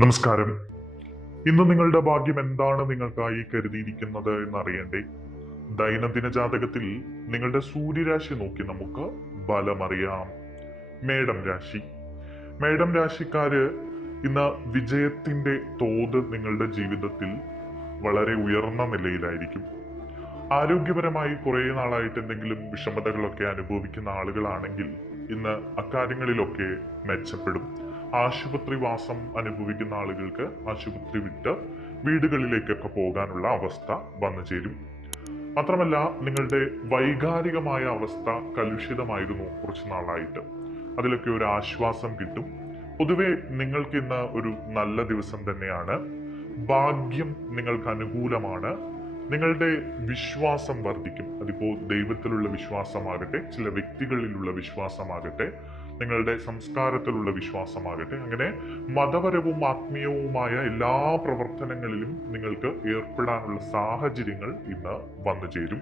നമസ്കാരം. ഇന്ന് നിങ്ങളുടെ ഭാഗ്യം എന്താണ് നിങ്ങൾക്കായി കരുതിയിരിക്കുന്നത് എന്നറിയണ്ടേ? ദൈനംദിന ജാതകത്തിൽ നിങ്ങളുടെ സൂര്യരാശി നോക്കി നമുക്ക് ബലമറിയാം. മേടം രാശി. മേടം രാശിക്കാര് ഇന്ന് വിജയത്തിന്റെ തോത് നിങ്ങളുടെ ജീവിതത്തിൽ വളരെ ഉയർന്ന നിലയിലായിരിക്കും. ആരോഗ്യപരമായി കുറെ നാളായിട്ട് എന്തെങ്കിലും വിഷമതകളൊക്കെ അനുഭവിക്കുന്ന ആളുകളാണെങ്കിൽ ഇന്ന് അക്കാര്യങ്ങളിലൊക്കെ മെച്ചപ്പെടും. ആശുപത്രി വാസം അനുഭവിക്കുന്ന ആളുകൾക്ക് ആശുപത്രി വിട്ട് വീടുകളിലേക്കൊക്കെ പോകാനുള്ള അവസ്ഥ വന്നു ചേരും. മാത്രമല്ല, നിങ്ങളുടെ വൈകാരികമായ അവസ്ഥ കലുഷിതമായിരുന്നു കുറച്ചു നാളായിട്ട്. അതിലൊക്കെ ഒരു ആശ്വാസം കിട്ടും. പൊതുവെ നിങ്ങൾക്ക് ഇന്ന് ഒരു നല്ല ദിവസം തന്നെയാണ്. ഭാഗ്യം നിങ്ങൾക്ക് അനുകൂലമാണ്. നിങ്ങളുടെ വിശ്വാസം വർദ്ധിക്കും. അതിപ്പോ ദൈവത്തിലുള്ള വിശ്വാസമാകട്ടെ, ചില വ്യക്തികളിലുള്ള വിശ്വാസമാകട്ടെ, നിങ്ങളുടെ സംസ്കാരത്തിലുള്ള വിശ്വാസമാകട്ടെ, അങ്ങനെ മതപരവും ആത്മീയവുമായ എല്ലാ പ്രവർത്തനങ്ങളിലും നിങ്ങൾക്ക് ഏർപ്പെടാനുള്ള സാഹചര്യങ്ങൾ ഇന്ന് വന്നു ചേരും.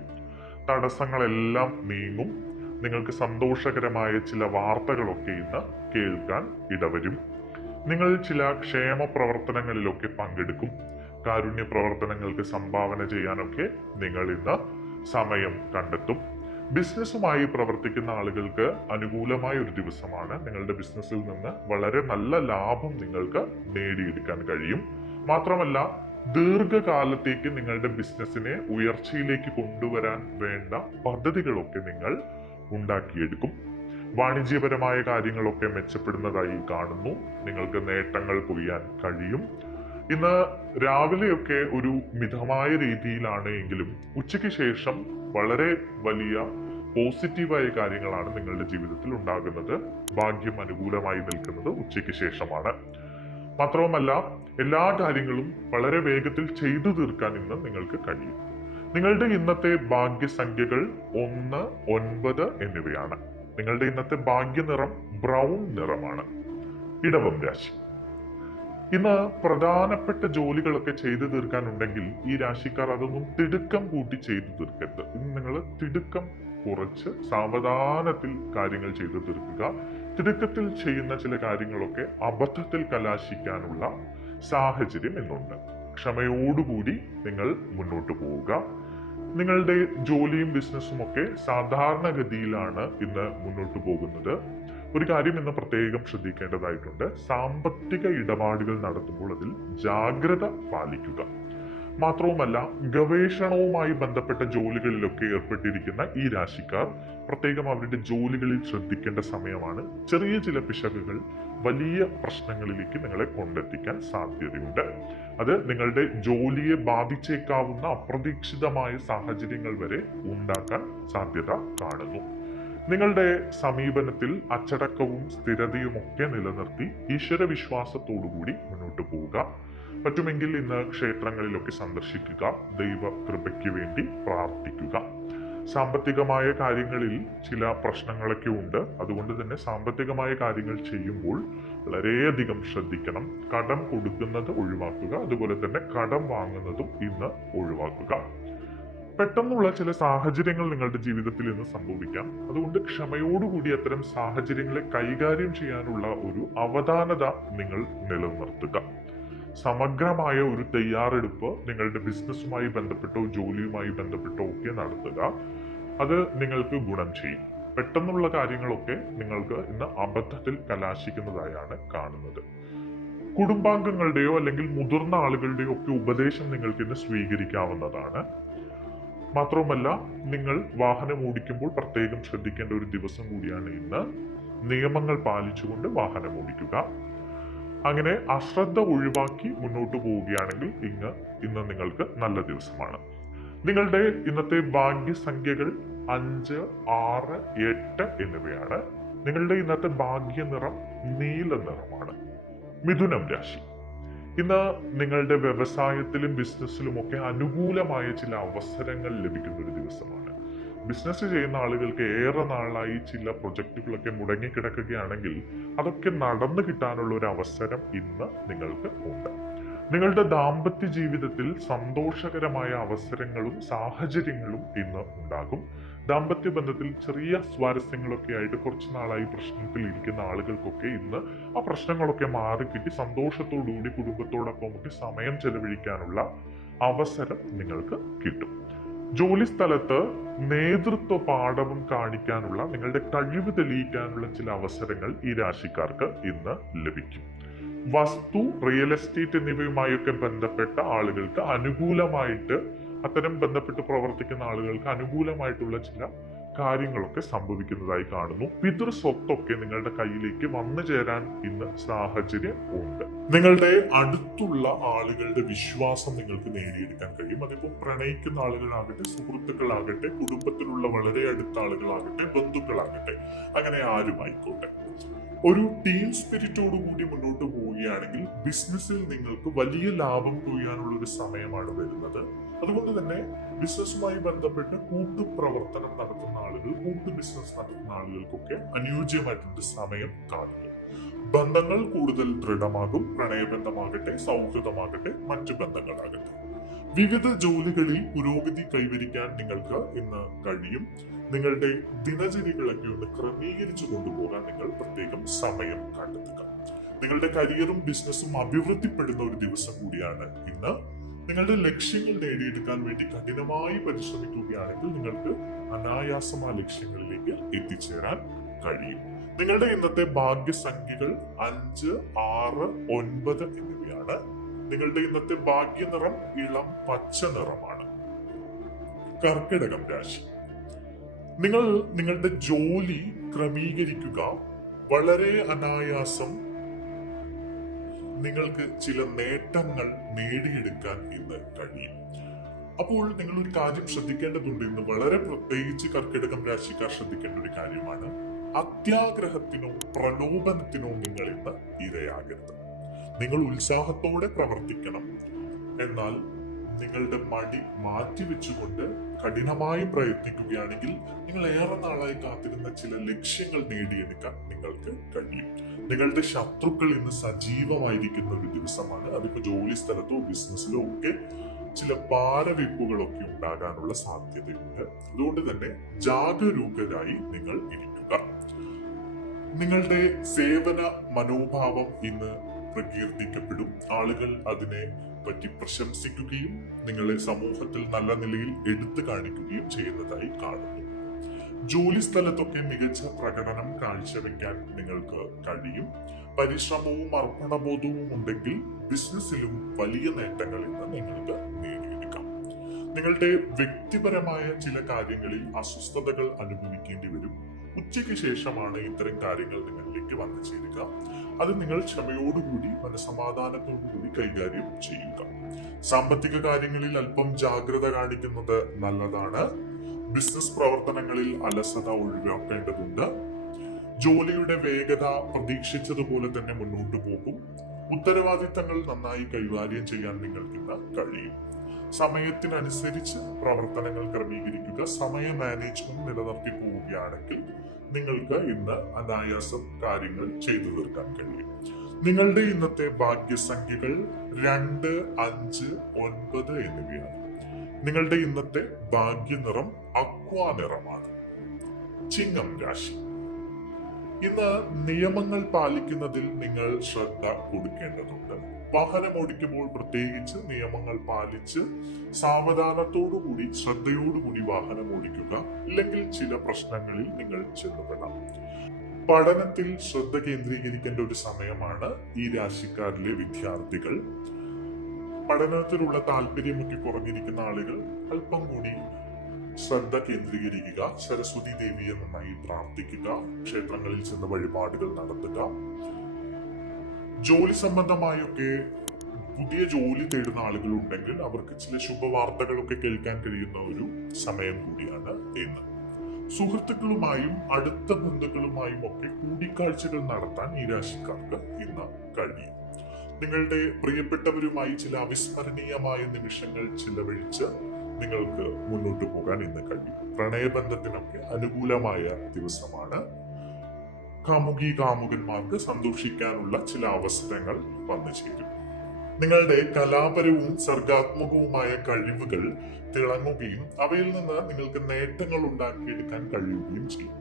തടസ്സങ്ങളെല്ലാം നീങ്ങും. നിങ്ങൾക്ക് സന്തോഷകരമായ ചില വാർത്തകളൊക്കെ ഇന്ന് കേൾക്കാൻ ഇടവരും. നിങ്ങൾ ചില ക്ഷേമ പ്രവർത്തനങ്ങളിലൊക്കെ പങ്കെടുക്കും. കാരുണ്യ പ്രവർത്തനങ്ങൾക്ക് സംഭാവന ചെയ്യാനൊക്കെ നിങ്ങൾ ഇന്ന് സമയം കണ്ടെത്തും. ബിസിനസ്സുമായി പ്രവർത്തിക്കുന്ന ആളുകൾക്ക് അനുകൂലമായ ഒരു ദിവസമാണ്. നിങ്ങളുടെ ബിസിനസ്സിൽ നിന്ന് വളരെ നല്ല ലാഭം നിങ്ങൾക്ക് നേടിയെടുക്കാൻ കഴിയും. മാത്രമല്ല, ദീർഘകാലത്തേക്ക് നിങ്ങളുടെ ബിസിനസ്സിനെ ഉയർച്ചയിലേക്ക് കൊണ്ടുവരാൻ വേണ്ട പദ്ധതികളൊക്കെ നിങ്ങൾ ഉണ്ടാക്കിയെടുക്കും. വാണിജ്യപരമായ കാര്യങ്ങളൊക്കെ മെച്ചപ്പെടുന്നതായി കാണുന്നു. നിങ്ങൾക്ക് നേട്ടങ്ങൾ കൊയ്യാൻ കഴിയും. ഇന്ന് രാവിലെയൊക്കെ ഒരു മിതമായ രീതിയിലാണ് എങ്കിലും ഉച്ചയ്ക്ക് ശേഷം വളരെ വലിയ പോസിറ്റീവായ കാര്യങ്ങളാണ് നിങ്ങളുടെ ജീവിതത്തിൽ ഉണ്ടാകുന്നത്. ഭാഗ്യം അനുകൂലമായി നിൽക്കുന്നത് ഉച്ചയ്ക്ക് ശേഷമാണ്. മാത്രവുമല്ല, എല്ലാ കാര്യങ്ങളും വളരെ വേഗത്തിൽ ചെയ്തു തീർക്കാൻ ഇന്ന് നിങ്ങൾക്ക് കഴിയും. നിങ്ങളുടെ ഇന്നത്തെ ഭാഗ്യസംഖ്യകൾ 1, 9 എന്നിവയാണ്. നിങ്ങളുടെ ഇന്നത്തെ ഭാഗ്യനിറം ബ്രൗൺ നിറമാണ്. ഇടവം രാശി. ഇന്ന് പ്രധാനപ്പെട്ട ജോലികളൊക്കെ ചെയ്തു തീർക്കാനുണ്ടെങ്കിൽ ഈ രാശിക്കാർ അതൊന്നും തിടുക്കം കൂട്ടി ചെയ്തു തീർക്കരുത്. ഇന്ന് നിങ്ങൾ തിടുക്കം കുറച്ച് സാവധാനത്തിൽ കാര്യങ്ങൾ ചെയ്തു തീർക്കുക. തിടുക്കത്തിൽ ചെയ്യുന്ന ചില കാര്യങ്ങളൊക്കെ അബദ്ധത്തിൽ കലാശിക്കാനുള്ള സാഹചര്യം ഇന്നുണ്ട്. ക്ഷമയോടുകൂടി നിങ്ങൾ മുന്നോട്ട് പോവുക. നിങ്ങളുടെ ജോലിയും ബിസിനസ്സും ഒക്കെ സാധാരണഗതിയിലാണ് ഇന്ന് മുന്നോട്ട് പോകുന്നത്. ഒരു കാര്യം ഇന്ന് പ്രത്യേകം ശ്രദ്ധിക്കേണ്ടതായിട്ടുണ്ട്. സാമ്പത്തിക ഇടപാടുകൾ നടത്തുമ്പോൾ അതിൽ ജാഗ്രത പാലിക്കുക. മാത്രവുമല്ല, ഗവേഷണവുമായി ബന്ധപ്പെട്ട ജോലികളിലൊക്കെ ഏർപ്പെട്ടിരിക്കുന്ന ഈ രാശിക്കാർ പ്രത്യേകം അവരുടെ ജോലികളിൽ ശ്രദ്ധിക്കേണ്ട സമയമാണ്. ചെറിയ ചില പിശകുകൾ വലിയ പ്രശ്നങ്ങളിലേക്ക് നിങ്ങളെ കൊണ്ടെത്തിക്കാൻ സാധ്യതയുണ്ട്. അത് നിങ്ങളുടെ ജോലിയെ ബാധിച്ചേക്കാവുന്ന അപ്രതീക്ഷിതമായ സാഹചര്യങ്ങൾ വരെ ഉണ്ടാക്കാൻ സാധ്യത കാണുന്നു. നിങ്ങളുടെ സമീപനത്തിൽ അച്ചടക്കവും സ്ഥിരതയും ഒക്കെ നിലനിർത്തി ഈശ്വര വിശ്വാസത്തോടുകൂടി മുന്നോട്ട് പോവുക. പറ്റുമെങ്കിൽ ഇന്ന് ക്ഷേത്രങ്ങളിലൊക്കെ സന്ദർശിക്കുക. ദൈവ കൃപയ്ക്ക് വേണ്ടി പ്രാർത്ഥിക്കുക. സാമ്പത്തികമായ കാര്യങ്ങളിൽ ചില പ്രശ്നങ്ങളൊക്കെ ഉണ്ട്. അതുകൊണ്ട് തന്നെ സാമ്പത്തികമായ കാര്യങ്ങൾ ചെയ്യുമ്പോൾ വളരെയധികം ശ്രദ്ധിക്കണം. കടം കൊടുക്കുന്നത് ഒഴിവാക്കുക. അതുപോലെ തന്നെ കടം വാങ്ങുന്നതും ഇന്ന് ഒഴിവാക്കുക. പെട്ടെന്നുള്ള ചില സാഹചര്യങ്ങൾ നിങ്ങളുടെ ജീവിതത്തിൽ ഇന്ന് സംഭവിക്കാം. അതുകൊണ്ട് ക്ഷമയോടുകൂടി അത്തരം സാഹചര്യങ്ങളെ കൈകാര്യം ചെയ്യാനുള്ള ഒരു അവധാനത നിങ്ങൾ നിലനിർത്തുക. സമഗ്രമായ ഒരു തയ്യാറെടുപ്പ് നിങ്ങളുടെ ബിസിനസ്സുമായി ബന്ധപ്പെട്ടോ ജോലിയുമായി ബന്ധപ്പെട്ടോ ഒക്കെ നടത്തുക. അത് നിങ്ങൾക്ക് ഗുണം ചെയ്യും. പെട്ടെന്നുള്ള കാര്യങ്ങളൊക്കെ നിങ്ങൾക്ക് ഇന്ന് അബദ്ധത്തിൽ കലാശിക്കുന്നതായാണ് കാണുന്നത്. കുടുംബാംഗങ്ങളുടെയോ അല്ലെങ്കിൽ മുതിർന്ന ആളുകളുടെയോ ഒക്കെ ഉപദേശം നിങ്ങൾക്ക് ഇന്ന് സ്വീകരിക്കാവുന്നതാണ്. മാത്രവുമല്ല, നിങ്ങൾ വാഹനം ഓടിക്കുമ്പോൾ പ്രത്യേകം ശ്രദ്ധിക്കേണ്ട ഒരു ദിവസം കൂടിയാണ് ഇന്ന്. നിയമങ്ങൾ പാലിച്ചുകൊണ്ട് വാഹനം ഓടിക്കുക. അങ്ങനെ അശ്രദ്ധ ഒഴിവാക്കി മുന്നോട്ട് പോവുകയാണെങ്കിൽ ഇന്ന് നിങ്ങൾക്ക് നല്ല ദിവസമാണ്. നിങ്ങളുടെ ഇന്നത്തെ ഭാഗ്യസംഖ്യകൾ 5, 6, 8 എന്നിവയാണ്. നിങ്ങളുടെ ഇന്നത്തെ ഭാഗ്യനിറം നീല നിറമാണ്. മിഥുനം രാശി. ഇന്ന് നിങ്ങളുടെ വ്യവസായത്തിലും ബിസിനസ്സിലും ഒക്കെ അനുകൂലമായ ചില അവസരങ്ങൾ ലഭിക്കുന്ന ഒരു ദിവസമാണ്. ബിസിനസ് ചെയ്യുന്ന ആളുകൾക്ക് ഏറെ നാളായി ചില പ്രൊജക്ടുകളൊക്കെ മുടങ്ങിക്കിടക്കുകയാണെങ്കിൽ അതൊക്കെ നടന്നു കിട്ടാനുള്ള ഒരു അവസരം ഇന്ന് നിങ്ങൾക്ക് ഉണ്ട്. നിങ്ങളുടെ ദാമ്പത്യ ജീവിതത്തിൽ സന്തോഷകരമായ അവസരങ്ങളും സാഹചര്യങ്ങളും ഇന്ന് ഉണ്ടാകും. ദാമ്പത്യ ബന്ധത്തിൽ ചെറിയ സ്വാരസ്യങ്ങളൊക്കെ ആയിട്ട് കുറച്ച് നാളായി പ്രശ്നത്തിൽ ഇരിക്കുന്ന ആളുകൾക്കൊക്കെ ഇന്ന് ആ പ്രശ്നങ്ങളൊക്കെ മാറിക്കിട്ടി സന്തോഷത്തോടുകൂടി കുടുംബത്തോടൊപ്പം ഒക്കെ സമയം ചെലവഴിക്കാനുള്ള അവസരം നിങ്ങൾക്ക് കിട്ടും. ജോലി സ്ഥലത്ത് നേതൃത്വ പാഠവും കാണിക്കാനുള്ള, നിങ്ങളുടെ കഴിവ് തെളിയിക്കാനുള്ള ചില അവസരങ്ങൾ ഈ രാശിക്കാർക്ക് ഇന്ന് ലഭിക്കും. വസ്തു, റിയൽ എസ്റ്റേറ്റ് എന്നിവയുമായൊക്കെ ബന്ധപ്പെട്ട ആളുകൾക്ക് അനുകൂലമായിട്ട്, അത്തരം ബന്ധപ്പെട്ട് പ്രവർത്തിക്കുന്ന ആളുകൾക്ക് അനുകൂലമായിട്ടുള്ള ചില കാര്യങ്ങളൊക്കെ സംഭവിക്കുന്നതായി കാണുന്നു. പിതൃ സ്വത്തൊക്കെ നിങ്ങളുടെ കയ്യിലേക്ക് വന്നു ചേരാൻ ഇന്ന് സാഹചര്യം ഉണ്ട്. നിങ്ങളുടെ അടുത്തുള്ള ആളുകളുടെ വിശ്വാസം നിങ്ങൾക്ക് നേടിയെടുക്കാൻ കഴിയും. അതിപ്പോൾ പ്രണയിക്കുന്ന ആളുകളാകട്ടെ, സുഹൃത്തുക്കളാകട്ടെ, കുടുംബത്തിലുള്ള വളരെ അടുത്ത ആളുകളാകട്ടെ, ബന്ധുക്കളാകട്ടെ, അങ്ങനെ ആരുമായിക്കോട്ടെ. ഒരു ടീം സ്പിരിറ്റോടു കൂടി മുന്നോട്ട് പോവുകയാണെങ്കിൽ ബിസിനസ്സിൽ നിങ്ങൾക്ക് വലിയ ലാഭം കൊയ്യാനുള്ള ഒരു സമയമാണ് വരുന്നത്. അതുകൊണ്ട് തന്നെ ബിസിനസ്സുമായി ബന്ധപ്പെട്ട് കൂട്ടുപ്രവർത്തനം നടത്തുന്ന ആളുകൾ, കൂട്ടു ബിസിനസ് നടത്തുന്ന ആളുകൾക്കൊക്കെ അനുയോജ്യമായിട്ടൊരു സമയം കാണുന്നു. ബന്ധങ്ങൾ കൂടുതൽ ദൃഢമാകും. പ്രണയബന്ധമാകട്ടെ, സൗഹൃദമാകട്ടെ, മറ്റു ബന്ധങ്ങളാകട്ടെ. വിവിധ ജോലികളിൽ പുരോഗതി കൈവരിക്കാൻ നിങ്ങൾക്ക് ഇന്ന് കഴിയും. നിങ്ങളുടെ ദിനചര്യകളൊക്കെ ഒന്ന് ക്രമീകരിച്ചു കൊണ്ടുപോകാൻ നിങ്ങൾ പ്രത്യേകം സമയം കണ്ടെത്തുക. നിങ്ങളുടെ കരിയറും ബിസിനസ്സും അഭിവൃദ്ധിപ്പെടുന്ന ഒരു ദിവസം കൂടിയാണ് ഇന്ന്. നിങ്ങളുടെ ലക്ഷ്യങ്ങൾ നേടിയെടുക്കാൻ വേണ്ടി കഠിനമായി പരിശ്രമിക്കുകയാണെങ്കിൽ നിങ്ങൾക്ക് അനായാസം ആ ലക്ഷ്യങ്ങളിലേക്ക് എത്തിച്ചേരാൻ കഴിയും. നിങ്ങളുടെ ഇന്നത്തെ ഭാഗ്യസംഖ്യകൾ 5, 6, 9 എന്നിവയാണ്. നിങ്ങളുടെ ഇന്നത്തെ ഭാഗ്യനിറം ഇളം പച്ച നിറമാണ്. കർക്കിടകം രാശി. നിങ്ങൾ നിങ്ങളുടെ ജോലി ക്രമീകരിക്കുക. വളരെ അനായാസം നിങ്ങൾക്ക് ചില നേട്ടങ്ങൾ നേടിയെടുക്കാൻ ഇന്ന് കഴിയും. അപ്പോൾ നിങ്ങൾ ഒരു കാര്യം ശ്രദ്ധിക്കേണ്ടതുണ്ട്. ഇന്ന് വളരെ പ്രത്യേകിച്ച് കർക്കിടകം രാശിക്കാർ ശ്രദ്ധിക്കേണ്ട ഒരു കാര്യമാണ്, അത്യാഗ്രഹത്തിനോ പ്രലോഭനത്തിനോ നിങ്ങൾ ഇന്ന് ഇരയാകരുത്. നിങ്ങൾ ഉത്സാഹത്തോടെ പ്രവർത്തിക്കണം. എന്നാൽ നിങ്ങളുടെ മടി മാറ്റിവെച്ചുകൊണ്ട് കഠിനമായി പ്രയത്നിക്കുകയാണെങ്കിൽ നിങ്ങൾ ഏറെ നാളായി കാത്തിരുന്ന ചില ലക്ഷ്യങ്ങൾ നേടിയെടുക്കാൻ നിങ്ങൾക്ക് കഴിയും. നിങ്ങളുടെ ശത്രുക്കൾ ഇന്ന് സജീവമായിരിക്കുന്ന ഒരു ദിവസമാണ്. അതിപ്പോ ജോലി സ്ഥലത്തോ ബിസിനസ്സിലോ ഒക്കെ ചില ഭാരവെപ്പുകളൊക്കെ ഉണ്ടാകാനുള്ള സാധ്യതയുണ്ട്. അതുകൊണ്ട് തന്നെ ജാഗരൂകരായി നിങ്ങൾ ഇരിക്കുക. നിങ്ങളുടെ സേവന മനോഭാവം ഇന്ന് പ്രകീർത്തിക്കപ്പെടും. ആളുകൾ അതിനെ പറ്റി പ്രശംസിക്കുകയും നിങ്ങളെ സമൂഹത്തിൽ നല്ല നിലയിൽ എടുത്തു കാണിക്കുകയും ചെയ്യുന്നതായി കാണുന്നു. ജോലി സ്ഥലത്തൊക്കെ മികച്ച പ്രകടനം കാഴ്ചവെക്കാൻ നിങ്ങൾക്ക് കഴിയും. പരിശ്രമവും അർപ്പണബോധവും ഉണ്ടെങ്കിൽ ബിസിനസ്സിലും വലിയ നേട്ടങ്ങൾ ഇന്ന് നിങ്ങൾക്ക് നേടിയെടുക്കാം. നിങ്ങളുടെ വ്യക്തിപരമായ ചില കാര്യങ്ങളിൽ അസ്വസ്ഥതകൾ അനുഭവിക്കേണ്ടി വരും. ഉച്ചയ്ക്ക് ശേഷമാണ് ഇത്തരം കാര്യങ്ങൾ നിങ്ങളിലേക്ക് വന്നു ചേരുക. അത് നിങ്ങൾ ക്ഷമയോടുകൂടി മനസമാധാനത്തോടുകൂടി കൈകാര്യം ചെയ്യുക. സാമ്പത്തിക കാര്യങ്ങളിൽ അല്പം ജാഗ്രത കാണിക്കുന്നത് നല്ലതാണ്. ബിസിനസ് പ്രവർത്തനങ്ങളിൽ അലസത ഒഴിവാക്കേണ്ടതുണ്ട്. ജോലിയുടെ വേഗത പ്രതീക്ഷിച്ചതുപോലെ തന്നെ മുന്നോട്ട് പോകും. ഉത്തരവാദിത്തങ്ങൾ നന്നായി കൈകാര്യം ചെയ്യാൻ നിങ്ങൾക്ക് ഇന്ന് കഴിയും. സമയത്തിനനുസരിച്ച് പ്രവർത്തനങ്ങൾ ക്രമീകരിക്കുക. സമയ മാനേജ്മെന്റ് നിലനിർത്തി പോവുകയാണെങ്കിൽ നിങ്ങൾക്ക് ഇന്ന് അനായാസം കാര്യങ്ങൾ ചെയ്തു തീർക്കാൻ കഴിയും. നിങ്ങളുടെ ഇന്നത്തെ ഭാഗ്യസംഖ്യകൾ 2, 5, 9 എന്നിവയാണ്. നിങ്ങളുടെ ഇന്നത്തെ ഭാഗ്യനിറം അക്വാ നിറമാണ്. ചിങ്ങം രാശി. ഇന്ന് നിയമങ്ങൾ പാലിക്കുന്നതിൽ നിങ്ങൾ ശ്രദ്ധ കൊടുക്കേണ്ടതുണ്ട്. വാഹനം ഓടിക്കുമ്പോൾ പ്രത്യേകിച്ച് നിയമങ്ങൾ പാലിച്ച് സാവധാനത്തോടുകൂടി ശ്രദ്ധയോടുകൂടി വാഹനം ഓടിക്കുക. ഇല്ലെങ്കിൽ ചില പ്രശ്നങ്ങളിൽ നിങ്ങൾ ചെന്നുപെടാം. പഠനത്തിൽ ശ്രദ്ധ കേന്ദ്രീകരിക്കേണ്ട ഒരു സമയമാണ് ഈ രാശിക്കാരിലെ വിദ്യാർത്ഥികൾ. പഠനത്തിലുള്ള താല്പര്യമൊക്കെ കുറഞ്ഞിരിക്കുന്ന ആളുകൾ അല്പം കൂടി ശ്രദ്ധ കേന്ദ്രീകരിക്കുക. സരസ്വതി ദേവിയെ നന്നായി പ്രാർത്ഥിക്കുക. ക്ഷേത്രങ്ങളിൽ ചെന്ന് വഴിപാടുകൾ നടത്തുക. ജോലി സംബന്ധമായൊക്കെ പുതിയ ജോലി തേടുന്ന ആളുകൾ ഉണ്ടെങ്കിൽ അവർക്ക് ചില ശുഭവാർത്തകളൊക്കെ കേൾക്കാൻ കഴിയുന്ന ഒരു സമയം കൂടിയാണ് ഇന്ന്. സുഹൃത്തുക്കളുമായും അടുത്ത ബന്ധുക്കളുമായും ഒക്കെ കൂടിക്കാഴ്ചകൾ നടത്താൻ ഈ രാശിക്കാർക്ക് ഇന്ന് കഴിയും. നിങ്ങളുടെ പ്രിയപ്പെട്ടവരുമായി ചില അവിസ്മരണീയമായ നിമിഷങ്ങൾ ചിലവഴിച്ച് നിങ്ങൾക്ക് മുന്നോട്ട് പോകാൻ ഇന്ന് കഴിയും. പ്രണയബന്ധത്തിനൊക്കെ അനുകൂലമായ ദിവസമാണ്. കാമുകന്മാർക്ക് സന്തോഷിക്കാനുള്ള ചില അവസരങ്ങൾ വന്നു ചേരും. നിങ്ങളുടെ കലാപരവും സർഗാത്മകവുമായ കഴിവുകൾ തിളങ്ങുകയും അവയിൽ നിന്ന് നിങ്ങൾക്ക് നേട്ടങ്ങൾ ഉണ്ടാക്കിയെടുക്കാൻ കഴിയുകയും ചെയ്യും.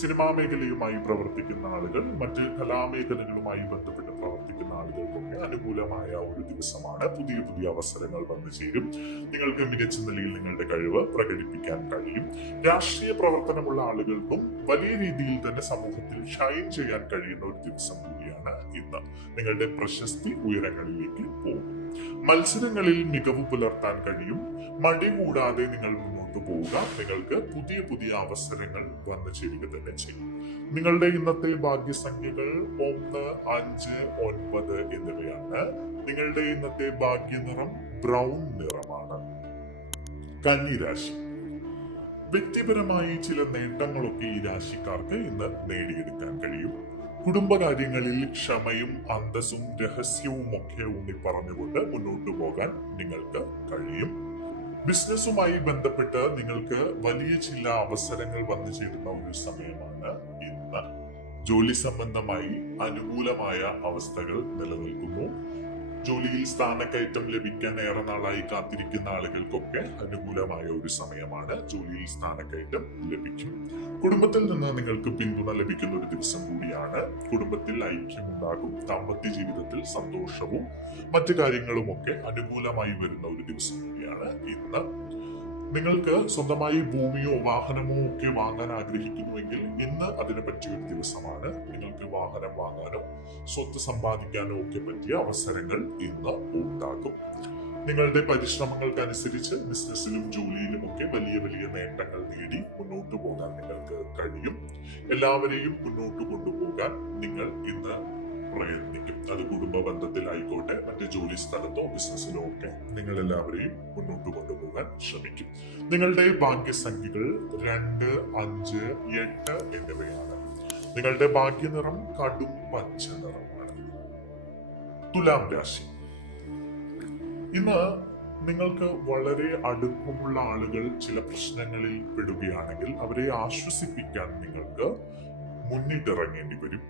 സിനിമാ മേഖലയുമായി പ്രവർത്തിക്കുന്ന ആളുകൾ, മറ്റ് കലാമേഖലകളുമായി ബന്ധപ്പെട്ട് പ്രവർത്തിക്കുന്ന ആളുകൾക്കൊക്കെ അനുകൂലമായ ഒരു ദിവസമാണ്. പുതിയ പുതിയ അവസരങ്ങൾ വന്നു ചേരും. നിങ്ങൾക്ക് മികച്ച നിലയിൽ നിങ്ങളുടെ കഴിവ് പ്രകടിപ്പിക്കാൻ കഴിയും. രാഷ്ട്രീയ പ്രവർത്തനമുള്ള ആളുകൾക്കും വലിയ രീതിയിൽ തന്നെ സമൂഹത്തിൽ ഷൈൻ ചെയ്യാൻ കഴിയുന്ന ഒരു ദിവസം കൂടിയാണ് ഇന്ന്. നിങ്ങളുടെ പ്രശസ്തി ഉയരങ്ങളിലേക്ക് പോകും. മത്സരങ്ങളിൽ മികവ് പുലർത്താൻ കഴിയും. മടി കൂടാതെ നിങ്ങൾ മുന്നോട്ട് പോവുക. നിങ്ങൾക്ക് പുതിയ പുതിയ അവസരങ്ങൾ വന്നു ചേരുക തന്നെ ചെയ്യും. നിങ്ങളുടെ ഇന്നത്തെ ഭാഗ്യസംഖ്യകൾ 1, 5, 9 എന്നിവയാണ്. നിങ്ങളുടെ ഇന്നത്തെ ഭാഗ്യനിറം ബ്രൗൺ നിറമാണ്. കന്നി രാശി. വ്യക്തിപരമായി ചില നേട്ടങ്ങളൊക്കെ ഈ രാശിക്കാർക്ക് ഇന്ന് നേടിയെടുക്കാൻ കഴിയും. കുടുംബകാര്യങ്ങളിൽ ക്ഷമയും അന്തസ്സും രഹസ്യവും ഒക്കെ ഊന്നി പറഞ്ഞുകൊണ്ട് മുന്നോട്ടു പോകാൻ നിങ്ങൾക്ക് കഴിയും. ബിസിനസ്സുമായി ബന്ധപ്പെട്ട് നിങ്ങൾക്ക് വലിയ ചില അവസരങ്ങൾ വന്നു ചേരുന്ന ഒരു സമയമാണ് ഇന്ന്. ജോലി സംബന്ധമായി അനുകൂലമായ അവസ്ഥകൾ നിലനിൽക്കുന്നു. ജോലിയിൽ സ്ഥാനക്കയറ്റം ലഭിക്കാൻ ഏറെ നാളായി കാത്തിരിക്കുന്ന ആളുകൾക്കൊക്കെ അനുകൂലമായ ഒരു സമയമാണ്. ജോലിയിൽ സ്ഥാനക്കയറ്റം ലഭിക്കും. കുടുംബത്തിൽ നിന്ന് നിങ്ങൾക്ക് പിന്തുണ ലഭിക്കുന്ന ഒരു ദിവസം കൂടിയാണ്. കുടുംബത്തിൽ ഐക്യമുണ്ടാകും. ദാമ്പത്യ ജീവിതത്തിൽ സന്തോഷവും മറ്റു കാര്യങ്ങളുമൊക്കെ അനുകൂലമായി വരുന്ന ഒരു ദിവസം കൂടിയാണ് ഇന്ന്. നിങ്ങൾക്ക് സ്വന്തമായി ഭൂമിയോ വാഹനമോ ഒക്കെ വാങ്ങാൻ ആഗ്രഹിക്കുന്നുവെങ്കിൽ ഇന്ന് അതിനെ പറ്റിയ ഒരു ദിവസമാണ്. നിങ്ങൾക്ക് വാഹനം വാങ്ങാനോ സ്വത്ത് സമ്പാദിക്കാനോ ഒക്കെ പറ്റിയ അവസരങ്ങൾ ഇന്ന് ഉണ്ടാകും. നിങ്ങളുടെ പരിശ്രമങ്ങൾക്കനുസരിച്ച് ബിസിനസ്സിലും ജോലിയിലും ഒക്കെ വലിയ വലിയ നേട്ടങ്ങൾ നേടി മുന്നോട്ട് പോകാൻ നിങ്ങൾക്ക് കഴിയും. എല്ലാവരെയും മുന്നോട്ട് കൊണ്ടുപോകാൻ നിങ്ങൾ ഇന്ന് പ്രയത്നിക്കും. അത് കുടുംബ ബന്ധത്തിലായിക്കോട്ടെ, മറ്റ് ജോലി സ്ഥലത്തോ ബിസിനസ്സിലോ ഒക്കെ നിങ്ങൾ എല്ലാവരെയും മുന്നോട്ട് കൊണ്ടുപോകാൻ ശ്രമിക്കും. നിങ്ങളുടെ ഭാഗ്യസംഖ്യകൾ 2, 5, 8 എന്നിവയാണ്. നിങ്ങളുടെ ഭാഗ്യനിറം കടും പച്ച നിറമാണ്. തുലാം രാശി. ഇന്ന് നിങ്ങൾക്ക് വളരെ അടുപ്പമുള്ള ആളുകൾ ചില പ്രശ്നങ്ങളിൽ പെടുകയാണെങ്കിൽ അവരെ ആശ്വസിപ്പിക്കാൻ നിങ്ങൾക്ക് മുന്നിട്ടിറങ്ങേണ്ടി വരും.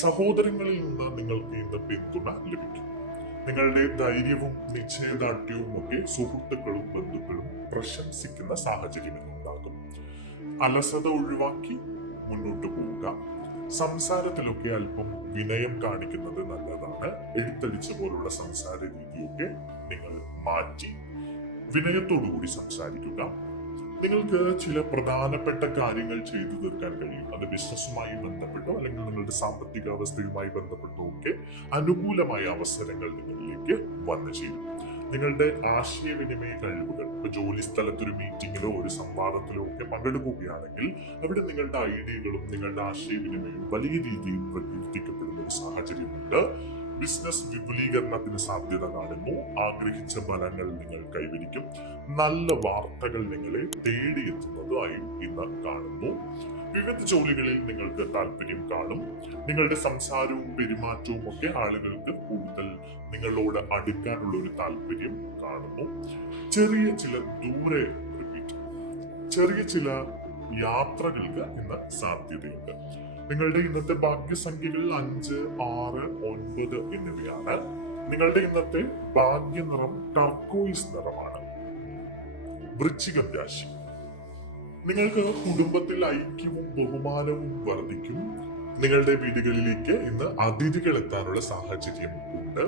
സഹോദരങ്ങളിൽ നിന്ന് നിങ്ങൾക്ക് ഇന്ന് പിന്തുണ ലഭിക്കും. നിങ്ങളുടെ ധൈര്യവും നിശ്ചയദാർഢ്യവും ഒക്കെ സുഹൃത്തുക്കളും ബന്ധുക്കളും പ്രശംസിക്കുന്ന സാഹചര്യം ഉണ്ടാകും. അലസത ഒഴിവാക്കി മുന്നോട്ട് പോവുക. സംസാരത്തിലൊക്കെ അല്പം വിനയം കാണിക്കുന്നത് നല്ലതാണ്. എഴുത്തടിച്ച പോലുള്ള സംസാര രീതിയൊക്കെ നിങ്ങൾ മാറ്റി വിനയത്തോടുകൂടി സംസാരിക്കുക. നിങ്ങൾക്ക് ചില പ്രധാനപ്പെട്ട കാര്യങ്ങൾ ചെയ്തു തീർക്കാൻ കഴിയും. അത് ബിസിനസ്സുമായി ബന്ധപ്പെട്ടോ അല്ലെങ്കിൽ നിങ്ങളുടെ സാമ്പത്തിക അവസ്ഥയുമായി ബന്ധപ്പെട്ടോ ഒക്കെ അനുകൂലമായ അവസരങ്ങൾ നിങ്ങളിലേക്ക് വന്നു ചേരും. നിങ്ങളുടെ ആശയവിനിമയ കഴിവുകൾ, ഇപ്പൊ ജോലി സ്ഥലത്തൊരു മീറ്റിംഗിലോ ഒരു സംവാദത്തിലോ ഒക്കെ പങ്കെടുക്കുകയാണെങ്കിൽ അവിടെ നിങ്ങളുടെ ഐഡിയകളും നിങ്ങളുടെ ആശയവിനിമയവും വലിയ രീതിയിൽ പ്രകീർത്തിക്കപ്പെടുന്ന ഒരു സാഹചര്യമുണ്ട്. ബിസിനസ് വിപുലീകരണത്തിന് സാധ്യത കാണുന്നു. ആഗ്രഹിച്ച ഫലങ്ങൾ നിങ്ങൾ കൈവരിക്കും. നല്ല വാർത്തകൾ നിങ്ങളെ തേടിയെത്തുന്നതായും ഇന്ന് കാണുന്നു. വിവിധ ജോലികളിൽ നിങ്ങൾക്ക് താല്പര്യം കാണും. നിങ്ങളുടെ സംസാരവും പെരുമാറ്റവും ഒക്കെ ആളുകൾക്ക് കൂടുതൽ നിങ്ങളോട് അടുക്കാനുള്ള ഒരു താല്പര്യം കാണുന്നു. ചെറിയ ചില യാത്രകൾക്ക് ഇന്ന് സാധ്യതയുണ്ട്. നിങ്ങളുടെ ഇന്നത്തെ ഭാഗ്യസംഖ്യകൾ 5, 6, 9 എന്നിവയാണ്. നിങ്ങളുടെ ഇന്നത്തെ ഭാഗ്യനിറം ടർക്കോയിസ് നിറമാണ്. വൃശ്ചികം രാശി. നിങ്ങൾക്ക് കുടുംബത്തിൽ ഐക്യവും ബഹുമാനവും വർദ്ധിക്കും. നിങ്ങളുടെ വീടുകളിലേക്ക് ഇന്ന് അതിഥികൾ എത്താനുള്ള സാഹചര്യം ഉണ്ട്.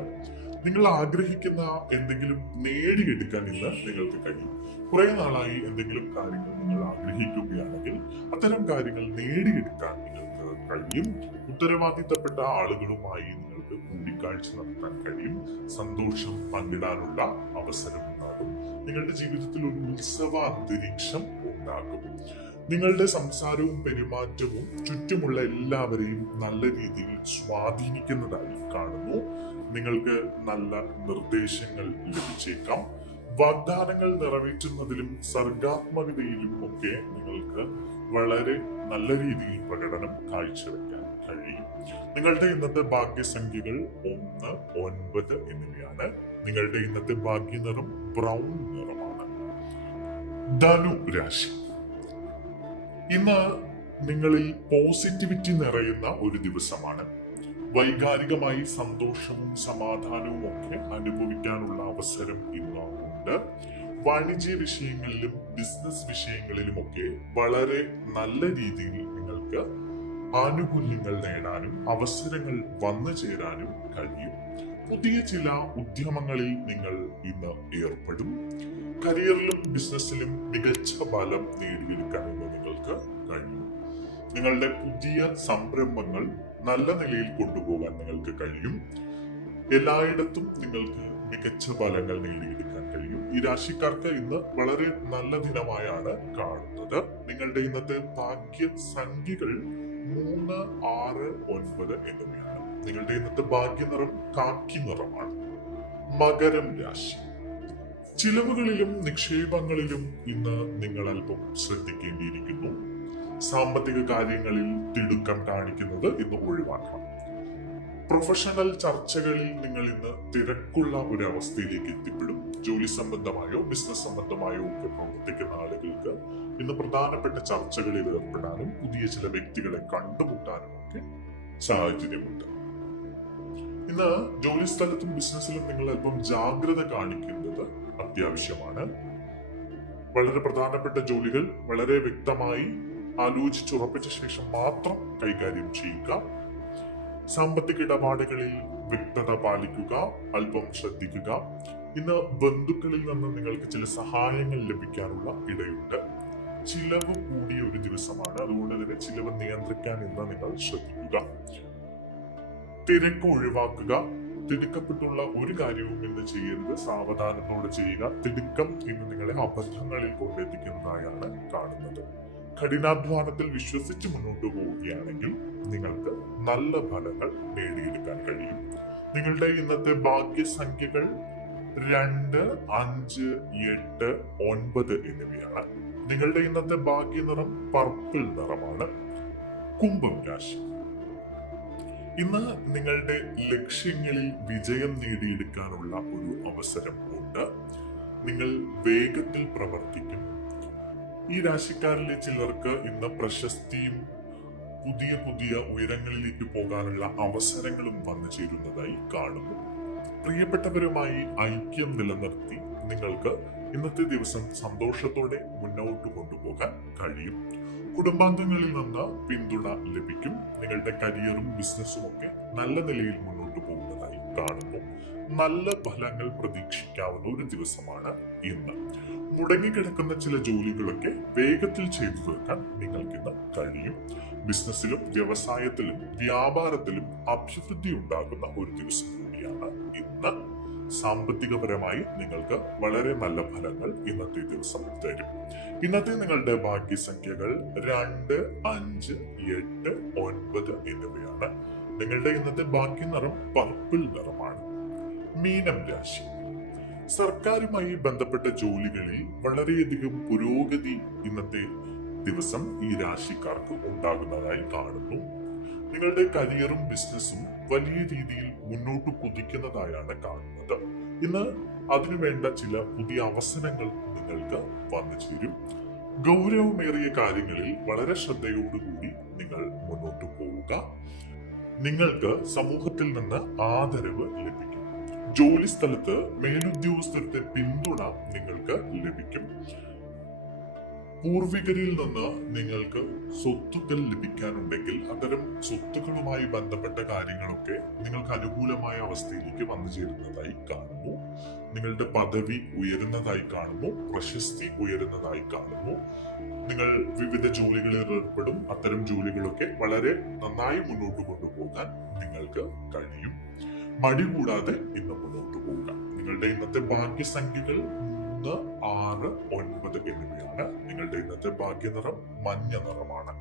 നിങ്ങൾ ആഗ്രഹിക്കുന്ന എന്തെങ്കിലും നേടിയെടുക്കാൻ ഇന്ന് നിങ്ങൾക്ക് കഴിയും. കുറെ നാളായി എന്തെങ്കിലും കാര്യങ്ങൾ നിങ്ങൾ ആഗ്രഹിക്കുകയാണെങ്കിൽ അത്തരം കാര്യങ്ങൾ നേടിയെടുക്കാൻ നിങ്ങൾക്ക് കഴിയും. ഉത്തരവാദിത്തപ്പെട്ട ആളുകളുമായി നിങ്ങൾക്ക് കൂടിക്കാഴ്ച നടത്താൻ കഴിയും. സന്തോഷം പങ്കിടാനുള്ള അവസരം ഉണ്ടാകും. നിങ്ങളുടെ ജീവിതത്തിൽ ഒരു ഉത്സവ അന്തരീക്ഷം ഉണ്ടാകും. നിങ്ങളുടെ സംസാരവും പെരുമാറ്റവും ചുറ്റുമുള്ള എല്ലാവരെയും നല്ല രീതിയിൽ സ്വാധീനിക്കുന്നതായി കാണുന്നു. നിങ്ങൾക്ക് നല്ല നിർദ്ദേശങ്ങൾ ലഭിച്ചേക്കാം. വാഗ്ദാനങ്ങൾ നിറവേറ്റുന്നതിലും സർഗാത്മകതയിലും ഒക്കെ നിങ്ങൾക്ക് വളരെ നല്ല രീതിയിൽ പ്രകടനം കാഴ്ചവെക്കാൻ കഴിയും. നിങ്ങളുടെ ഇന്നത്തെ ഭാഗ്യസംഖ്യകൾ 1, 9 എന്നിവയാണ്. നിങ്ങളുടെ ഇന്നത്തെ ഭാഗ്യനിറം ബ്രൗൺ നിറമാണ്. ധനു രാശി. ഇന്ന് നിങ്ങളിൽ പോസിറ്റിവിറ്റി നിറയുന്ന ഒരു ദിവസമാണ്. വൈകാരികമായി സന്തോഷവും സമാധാനവും ഒക്കെ അനുഭവിക്കാനുള്ള അവസരം ഇന്ന് ഉണ്ട്. വാണിജ്യ വിഷയങ്ങളിലും ബിസിനസ് വിഷയങ്ങളിലുമൊക്കെ വളരെ നല്ല രീതിയിൽ നിങ്ങൾക്ക് ആനുകൂല്യങ്ങൾ നേടാനും അവസരങ്ങൾ വന്നു ചേരാനും കഴിയും. പുതിയ ചില ഉദ്യമങ്ങളിൽ നിങ്ങൾ ഇന്ന് ഏർപ്പെടും. കരിയറിലും ബിസിനസ്സിലും മികച്ച ഫലം നേടിയെടുക്കാൻ ഇന്ന് നിങ്ങൾക്ക് കഴിയും. നിങ്ങളുടെ പുതിയ സംരംഭങ്ങൾ നല്ല നിലയിൽ കൊണ്ടുപോകാൻ നിങ്ങൾക്ക് കഴിയും. എല്ലായിടത്തും നിങ്ങൾക്ക് മികച്ച ഫലങ്ങൾ നേടിയെടുക്കാൻ കഴിയും. ഈ രാശിക്കാർക്ക് ഇന്ന് വളരെ നല്ല ദിനമായാണ് കാണുന്നത്. നിങ്ങളുടെ ഇന്നത്തെ ഭാഗ്യ സംഖ്യകൾ 3, 6, 9 എന്നിവയാണ്. നിങ്ങളുടെ ഇന്നത്തെ ഭാഗ്യ നിറം കാക്കി നിറമാണ്. മകരം രാശി. ചിലവുകളിലും നിക്ഷേപങ്ങളിലും ഇന്ന് നിങ്ങൾ അല്പം ശ്രദ്ധിക്കേണ്ടിയിരിക്കുന്നു. സാമ്പത്തിക കാര്യങ്ങളിൽ തിടുക്കം കാണിക്കുന്നത് ഇന്ന് ഒഴിവാക്കണം. പ്രൊഫഷണൽ ചർച്ചകളിൽ നിങ്ങൾ ഇന്ന് തിരക്കുള്ള ഒരു അവസ്ഥയിലേക്ക് എത്തിപ്പെടും. ജോലി സംബന്ധമായോ ബിസിനസ് സംബന്ധമായോ ഒക്കെ പ്രവർത്തിക്കുന്ന ആളുകൾക്ക് ഇന്ന് പ്രധാനപ്പെട്ട ചർച്ചകളിൽ ഏർപ്പെടാനും പുതിയ ചില വ്യക്തികളെ കണ്ടുമുട്ടാനും ഒക്കെ സാഹചര്യമുണ്ട്. ഇന്ന് ജോലി സ്ഥലത്തും ബിസിനസ്സിലും നിങ്ങൾ അല്പം ജാഗ്രത കാണിക്കുന്നത് അത്യാവശ്യമാണ്. വളരെ പ്രധാനപ്പെട്ട ജോലികൾ വളരെ വ്യക്തമായി ആലോചിച്ചുറപ്പിച്ച ശേഷം മാത്രം കൈകാര്യം ചെയ്യുക. സാമ്പത്തിക ഇടപാടുകളിൽ വ്യക്തത പാലിക്കുക, അല്പം ശ്രദ്ധിക്കുക. ഇന്ന് ബന്ധുക്കളിൽ നിന്ന് നിങ്ങൾക്ക് ചില സഹായങ്ങൾ ലഭിക്കാനുള്ള ഇടയുണ്ട്. ചിലവ് കൂടിയ ഒരു ദിവസമാണ്, അതുകൊണ്ട് തന്നെ ചിലവ് നിയന്ത്രിക്കാൻ ഇന്ന് നിങ്ങൾ ശ്രദ്ധിക്കുക. തിരക്ക് ഒഴിവാക്കുക. തിടുക്കപ്പെട്ടുള്ള ഒരു കാര്യവും ഇന്ന് ചെയ്യരുത്. സാവധാനത്തോടെ ചെയ്യുക. തിടുക്കം ഇന്ന് നിങ്ങളെ അബദ്ധങ്ങളിൽ കൊണ്ടെത്തിക്കുന്നതായാണ് കാണുന്നത്. കഠിനാധ്വാനത്തിൽ വിശ്വസിച്ച് മുന്നോട്ട് പോവുകയാണെങ്കിൽ നിങ്ങൾക്ക് നല്ല ഫലങ്ങൾ നേടിയെടുക്കാൻ കഴിയും. നിങ്ങളുടെ ഇന്നത്തെ ഭാഗ്യസംഖ്യകൾ 2, 5, 8, 9 എന്നിവയാണ്. നിങ്ങളുടെ ഇന്നത്തെ ഭാഗ്യ നിറം പർപ്പിൾ നിറമാണ്. കുംഭം രാശി. ഇന്ന് നിങ്ങളുടെ ലക്ഷ്യങ്ങളിൽ വിജയം നേടിയെടുക്കാനുള്ള ഒരു അവസരം ഉണ്ട്. നിങ്ങൾ വേഗത്തിൽ പ്രവർത്തിക്കും. ഈ രാശിക്കാരിലെ ചിലർക്ക് ഇന്ന് പ്രശസ്തിയും പുതിയ പുതിയ ഉയരങ്ങളിലേക്ക് പോകാനുള്ള അവസരങ്ങളും വന്നു ചേരുന്നതായി കാണുന്നു. പ്രിയപ്പെട്ടവരുമായി ഐക്യം നിലനിർത്തി നിങ്ങൾക്ക് ഇന്നത്തെ ദിവസം സന്തോഷത്തോടെ മുന്നോട്ട് കൊണ്ടുപോകാൻ കഴിയും. കുടുംബാംഗങ്ങളിൽ നിന്ന് പിന്തുണ ലഭിക്കും. നിങ്ങളുടെ കരിയറും ബിസിനസ്സും ഒക്കെ നല്ല നിലയിൽ മുന്നോട്ട് പോകുന്നതായി കാണുന്നു. നല്ല ഫലങ്ങൾ പ്രതീക്ഷിക്കാവുന്ന ഒരു ദിവസമാണ് ഇന്ന്. മുടങ്ങിക്കിടക്കുന്ന ചില ജോലികളൊക്കെ വേഗത്തിൽ ചെയ്തു തീർക്കാൻ നിങ്ങൾക്ക് ഇന്ന് കഴിയും. ബിസിനസ്സിലും വ്യവസായത്തിലും വ്യാപാരത്തിലും അഭിവൃദ്ധി ഉണ്ടാകുന്ന ഒരു ദിവസം കൂടിയാണ് ഇന്ന്. സാമ്പത്തികപരമായി നിങ്ങൾക്ക് വളരെ നല്ല ഫലങ്ങൾ ഇന്നത്തെ ദിവസം തരും. ഇന്നത്തെ നിങ്ങളുടെ ഭാഗ്യസംഖ്യകൾ 2, 5, 8, 9 എന്നിവയാണ്. നിങ്ങളുടെ ഇന്നത്തെ ഭാഗ്യ നിറം പർപ്പിൾ നിറമാണ്. മീനം രാശി. സർക്കാരുമായി ബന്ധപ്പെട്ട ജോലികളിൽ വളരെയധികം പുരോഗതി ഇന്നത്തെ ദിവസം ഈ രാശിക്കാർക്ക് ഉണ്ടാകുന്നതായി കാണുന്നു. നിങ്ങളുടെ കരിയറും ബിസിനസ്സും വലിയ രീതിയിൽ മുന്നോട്ട് കുതിക്കുന്നതായാണ് കാണുന്നത്. ഇന്ന് അതിനുവേണ്ട ചില പുതിയ അവസരങ്ങൾ നിങ്ങൾക്ക് വന്നു ചേരും. ഗൗരവമേറിയ കാര്യങ്ങളിൽ വളരെ ശ്രദ്ധയോടുകൂടി നിങ്ങൾ മുന്നോട്ട് പോവുക. നിങ്ങൾക്ക് സമൂഹത്തിൽ നിന്ന് ആദരവ് ലഭിക്കും. ജോലി സ്ഥലത്ത് മേലുദ്യോഗസ്ഥരുടെ പിന്തുണ നിങ്ങൾക്ക് ലഭിക്കും. പൂർവികരിൽ നിന്ന് നിങ്ങൾക്ക് സ്വത്തുക്കൾ ലഭിക്കാനുണ്ടെങ്കിൽ അത്തരം സ്വത്തുക്കളുമായി ബന്ധപ്പെട്ട കാര്യങ്ങളൊക്കെ നിങ്ങൾക്ക് അനുകൂലമായ അവസ്ഥയിലേക്ക് വന്നു ചേരുന്നതായി കാണുന്നു. നിങ്ങളുടെ പദവി ഉയരുന്നതായി കാണുന്നു. പ്രശസ്തി ഉയരുന്നതായി കാണുന്നു. നിങ്ങൾ വിവിധ ജോലികളിൽ ഏർപ്പെടും. അത്തരം ജോലികളൊക്കെ വളരെ നന്നായി മുന്നോട്ട് കൊണ്ടുപോകാൻ നിങ്ങൾക്ക് കഴിയും. മടി കൂടാതെ ഇന്ന് മുന്നോട്ട് പോവുക. നിങ്ങളുടെ ഇന്നത്തെ ഭാഗ്യസംഖ്യകൾ 3, 6, 9 എന്നിവയാണ്. നിങ്ങളുടെ ഇന്നത്തെ ഭാഗ്യ നിറം മഞ്ഞ നിറമാണ്.